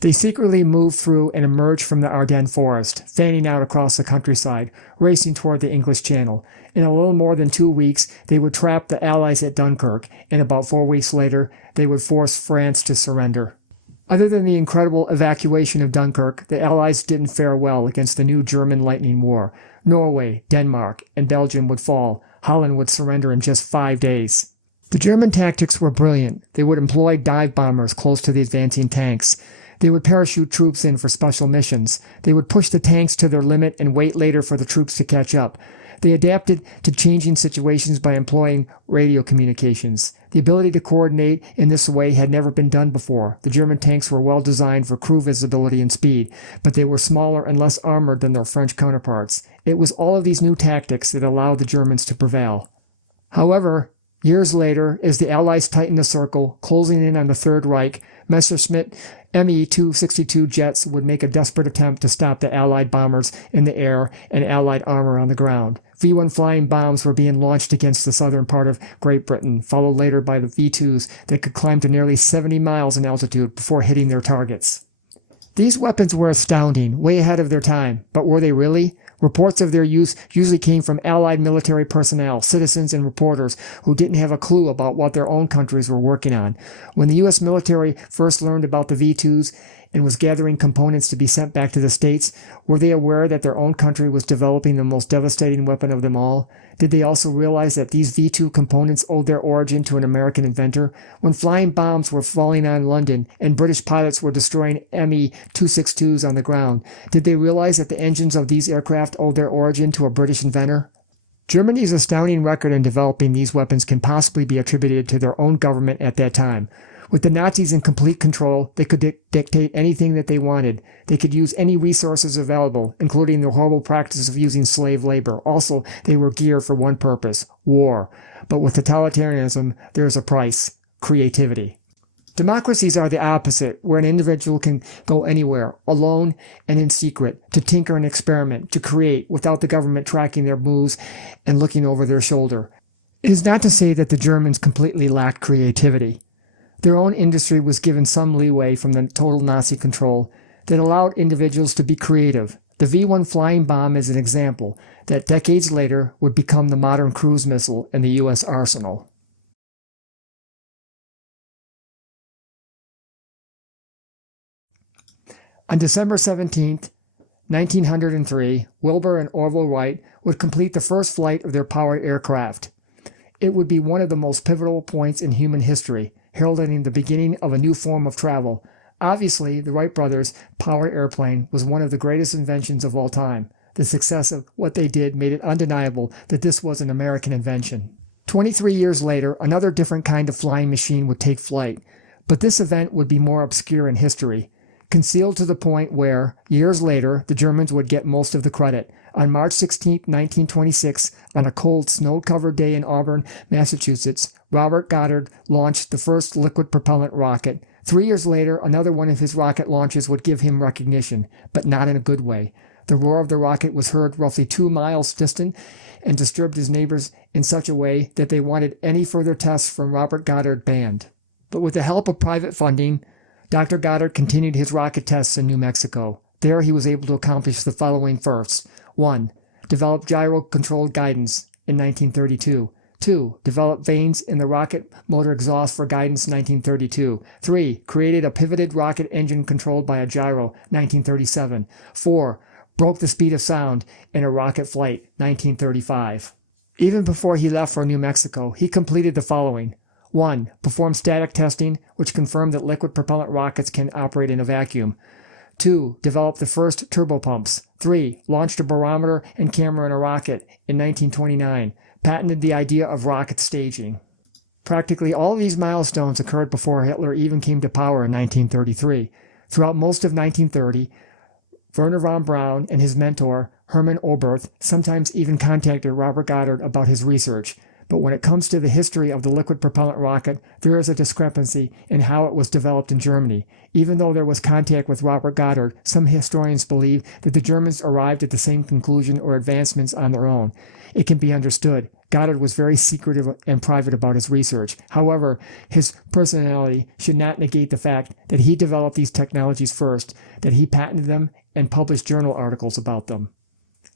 They secretly moved through and emerged from the Ardennes forest, fanning out across the countryside, racing toward the English Channel. In a little more than 2 weeks, they would trap the Allies at Dunkirk, and about 4 weeks later, they would force France to surrender. Other than the incredible evacuation of Dunkirk, the Allies didn't fare well against the new German Lightning War. Norway, Denmark, and Belgium would fall. Holland would surrender in just 5 days. The German tactics were brilliant. They would employ dive bombers close to the advancing tanks. They would parachute troops in for special missions. They would push the tanks to their limit and wait later for the troops to catch up. They adapted to changing situations by employing radio communications. The ability to coordinate in this way had never been done before. The German tanks were well designed for crew visibility and speed, but they were smaller and less armored than their French counterparts. It was all of these new tactics that allowed the Germans to prevail. However, years later, as the Allies tightened the circle, closing in on the Third Reich, Messerschmitt Me-262 jets would make a desperate attempt to stop the Allied bombers in the air and Allied armor on the ground. V-1 flying bombs were being launched against the southern part of Great Britain, followed later by the V-2s that could climb to nearly 70 miles in altitude before hitting their targets. These weapons were astounding, way ahead of their time, but were they really? Reports of their use usually came from Allied military personnel, citizens, and reporters who didn't have a clue about what their own countries were working on. When the U.S. military first learned about the V-2s and was gathering components to be sent back to the States, were they aware that their own country was developing the most devastating weapon of them all? Did they also realize that these V-2 components owed their origin to an American inventor? When flying bombs were falling on London and British pilots were destroying Me-262s on the ground, did they realize that the engines of these aircraft owed their origin to a British inventor? Germany's astounding record in developing these weapons can possibly be attributed to their own government at that time. With the Nazis in complete control, they could dictate anything that they wanted. They could use any resources available, including the horrible practice of using slave labor. Also, they were geared for one purpose: war. But with totalitarianism, there is a price: creativity. Democracies are the opposite, where an individual can go anywhere, alone and in secret, to tinker and experiment, to create, without the government tracking their moves and looking over their shoulder. It is not to say that the Germans completely lacked creativity. Their own industry was given some leeway from the total Nazi control that allowed individuals to be creative. The V-1 flying bomb is an example that decades later would become the modern cruise missile in the U.S. arsenal. On December 17, 1903, Wilbur and Orville Wright would complete the first flight of their powered aircraft. It would be one of the most pivotal points in human history, heralding the beginning of a new form of travel. Obviously, the Wright brothers' powered airplane was one of the greatest inventions of all time. The success of what they did made it undeniable that this was an American invention. 23 years later, another different kind of flying machine would take flight, but this event would be more obscure in history, concealed to the point where, years later, the Germans would get most of the credit. On March 16, 1926, on a cold, snow-covered day in Auburn, Massachusetts, Robert Goddard launched the first liquid propellant rocket. 3 years later, another one of his rocket launches would give him recognition, but not in a good way. The roar of the rocket was heard roughly 2 miles distant and disturbed his neighbors in such a way that they wanted any further tests from Robert Goddard banned. But with the help of private funding, Dr. Goddard continued his rocket tests in New Mexico. There he was able to accomplish the following firsts. 1. Develop gyro-controlled guidance in 1932. 2. Develop vanes in the rocket motor exhaust for guidance 1932. 3. Created a pivoted rocket engine controlled by a gyro 1937. 4. Broke the speed of sound in a rocket flight 1935. Even before he left for New Mexico, he completed the following. 1. Perform static testing, which confirmed that liquid propellant rockets can operate in a vacuum. 2. Develop the first turbopumps. 3. Launched a barometer and camera in a rocket in 1929. Patented the idea of rocket staging. Practically all of these milestones occurred before Hitler even came to power in 1933. Throughout most of 1930, Werner von Braun and his mentor, Hermann Oberth, sometimes even contacted Robert Goddard about his research. But when it comes to the history of the liquid propellant rocket, there is a discrepancy in how it was developed in Germany. Even though there was contact with Robert Goddard, some historians believe that the Germans arrived at the same conclusion or advancements on their own. It can be understood. Goddard was very secretive and private about his research. However, his personality should not negate the fact that he developed these technologies first, that he patented them, and published journal articles about them.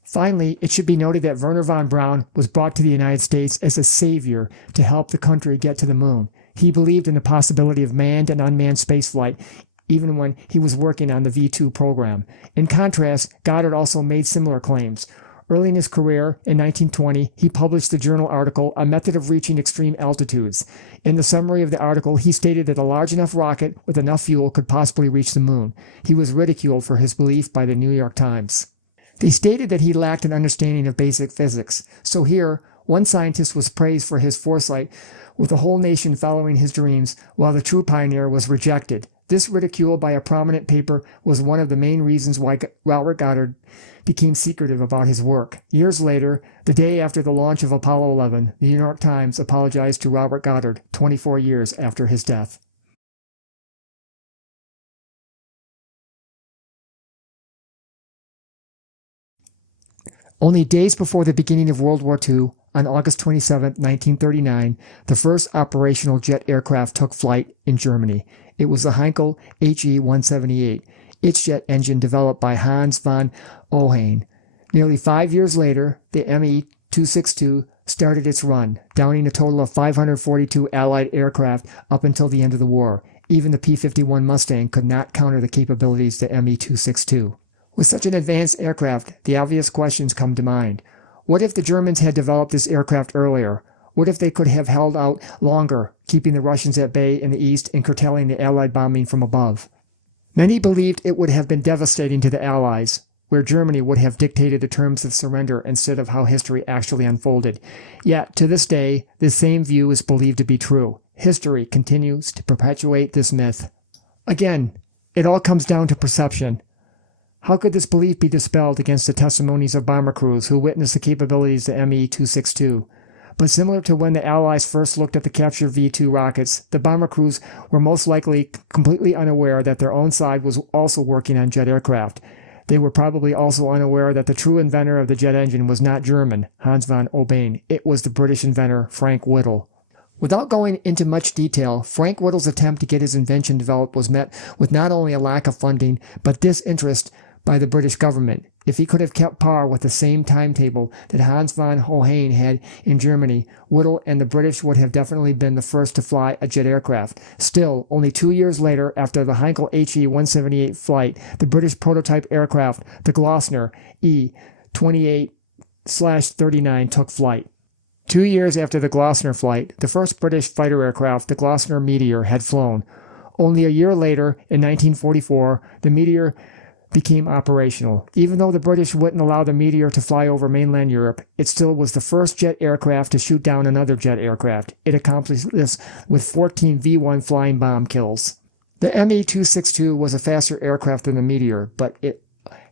Finally, it should be noted that Wernher von Braun was brought to the United States as a savior to help the country get to the moon. He believed in the possibility of manned and unmanned spaceflight, even when he was working on the V2 program. In contrast, Goddard also made similar claims. Early in his career, in 1920, he published the journal article, A Method of Reaching Extreme Altitudes. In the summary of the article, he stated that a large enough rocket with enough fuel could possibly reach the moon. He was ridiculed for his belief by the New York Times. They stated that he lacked an understanding of basic physics. So here, one scientist was praised for his foresight, with the whole nation following his dreams, while the true pioneer was rejected. This ridicule by a prominent paper was one of the main reasons why Robert Goddard became secretive about his work. Years later, the day after the launch of Apollo 11, the New York Times apologized to Robert Goddard 24 years after his death. Only days before the beginning of World War II, on August 27, 1939, the first operational jet aircraft took flight in Germany. It was the Heinkel HE-178, its jet engine developed by Hans von Ohain. Nearly 5 years later, the ME-262 started its run, downing a total of 542 Allied aircraft up until the end of the war. Even the P-51 Mustang could not counter the capabilities of the ME-262. With such an advanced aircraft, the obvious questions come to mind. What if the Germans had developed this aircraft earlier? What if they could have held out longer, keeping the Russians at bay in the east and curtailing the Allied bombing from above? Many believed it would have been devastating to the Allies, where Germany would have dictated the terms of surrender instead of how history actually unfolded. Yet, to this day, this same view is believed to be true. History continues to perpetuate this myth. Again, it all comes down to perception. How could this belief be dispelled against the testimonies of bomber crews who witnessed the capabilities of the ME-262? But similar to when the Allies first looked at the captured V-2 rockets, the bomber crews were most likely completely unaware that their own side was also working on jet aircraft. They were probably also unaware that the true inventor of the jet engine was not German, Hans von Ohain. It was the British inventor, Frank Whittle. Without going into much detail, Frank Whittle's attempt to get his invention developed was met with not only a lack of funding, but disinterest by the British government. If he could have kept par with the same timetable that Hans von Ohain had in Germany, Whittle and the British would have definitely been the first to fly a jet aircraft. Still, only 2 years later, after the Heinkel HE-178 flight, the British prototype aircraft, the Glossner E-28/39, took flight. 2 years after the Glossner flight, the first British fighter aircraft, the Glossner Meteor, had flown. Only a year later, in 1944, the Meteor became operational. Even though the British wouldn't allow the Meteor to fly over mainland Europe, it still was the first jet aircraft to shoot down another jet aircraft. It accomplished this with 14 V-1 flying bomb kills. The ME-262 was a faster aircraft than the Meteor, but it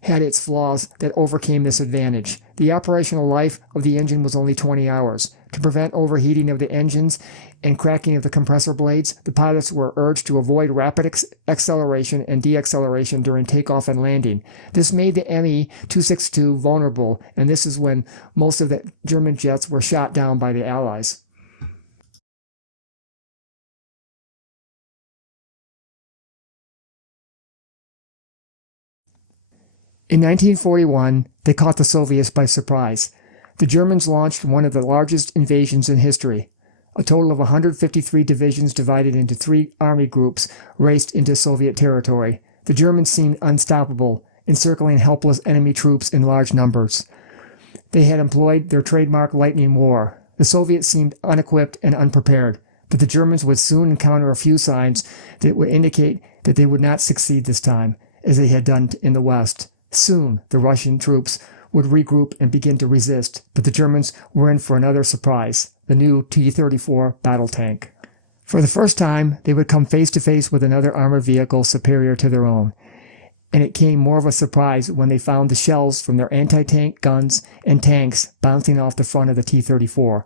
had its flaws that overcame this advantage. The operational life of the engine was only 20 hours. To prevent overheating of the engines and cracking of the compressor blades, the pilots were urged to avoid rapid acceleration and deacceleration during takeoff and landing. This made the ME-262 vulnerable, and this is when most of the German jets were shot down by the Allies. In 1941, they caught the Soviets by surprise. The Germans launched one of the largest invasions in history. A total of 153 divisions divided into 3 army groups raced into Soviet territory. The Germans seemed unstoppable, encircling helpless enemy troops in large numbers. They had employed their trademark lightning war. The Soviets seemed unequipped and unprepared, but the Germans would soon encounter a few signs that would indicate that they would not succeed this time, as they had done in the West. Soon, the Russian troops would regroup and begin to resist, but the Germans were in for another surprise, the new T-34 battle tank. For the first time, they would come face to face with another armored vehicle superior to their own, and it came more of a surprise when they found the shells from their anti-tank guns and tanks bouncing off the front of the T-34.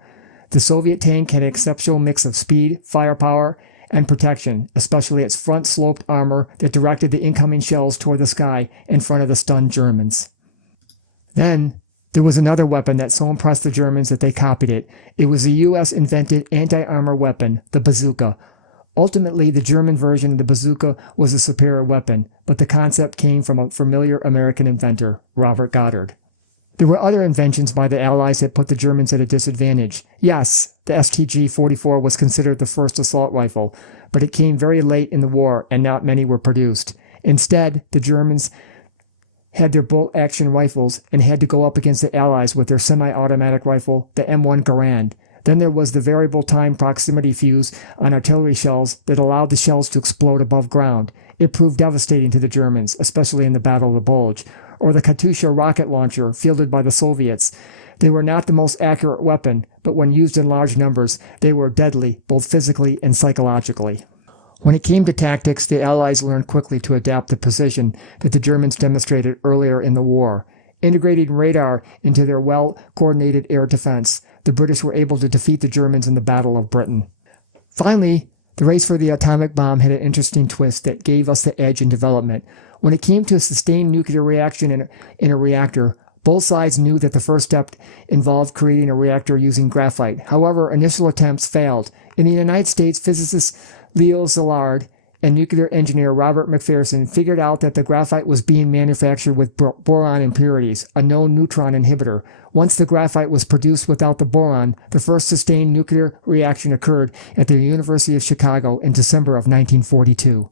The Soviet tank had an exceptional mix of speed, firepower, and protection, especially its front-sloped armor that directed the incoming shells toward the sky in front of the stunned Germans. Then, There was another weapon that so impressed the Germans that they copied it. It was a U.S.-invented anti-armor weapon, the bazooka. Ultimately, the German version of the bazooka was a superior weapon, but the concept came from a familiar American inventor, Robert Goddard. There were other inventions by the Allies that put the Germans at a disadvantage. Yes, the STG-44 was considered the first assault rifle, but it came very late in the war and not many were produced. Instead, the Germans had their bolt-action rifles and had to go up against the Allies with their semi-automatic rifle, the M1 Garand. Then there was the variable time proximity fuse on artillery shells that allowed the shells to explode above ground. It proved devastating to the Germans, especially in the Battle of the Bulge. Or the Katyusha rocket launcher fielded by the Soviets. They were not the most accurate weapon, but when used in large numbers, they were deadly, both physically and psychologically. When it came to tactics, the Allies learned quickly to adapt the precision that the Germans demonstrated earlier in the war. Integrating radar into their well-coordinated air defense, the British were able to defeat the Germans in the Battle of Britain. Finally, the race for the atomic bomb had an interesting twist that gave us the edge in development. When it came to a sustained nuclear reaction in a reactor, both sides knew that the first step involved creating a reactor using graphite. However, initial attempts failed. In the United States, physicist Leo Szilard and nuclear engineer Robert McPherson figured out that the graphite was being manufactured with boron impurities, a known neutron inhibitor. Once the graphite was produced without the boron, the first sustained nuclear reaction occurred at the University of Chicago in December of 1942.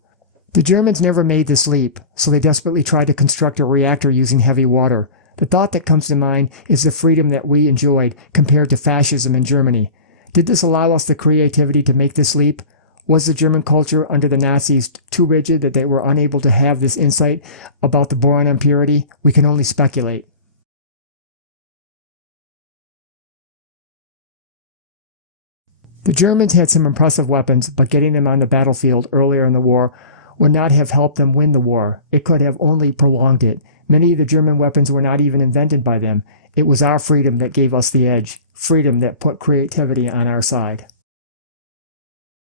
The Germans never made this leap, so they desperately tried to construct a reactor using heavy water. The thought that comes to mind is the freedom that we enjoyed compared to fascism in Germany. Did this allow us the creativity to make this leap? Was the German culture under the Nazis too rigid that they were unable to have this insight about the boron impurity? We can only speculate. The Germans had some impressive weapons, but getting them on the battlefield earlier in the war would not have helped them win the war. It could have only prolonged it. Many of the German weapons were not even invented by them. It was our freedom that gave us the edge, freedom that put creativity on our side.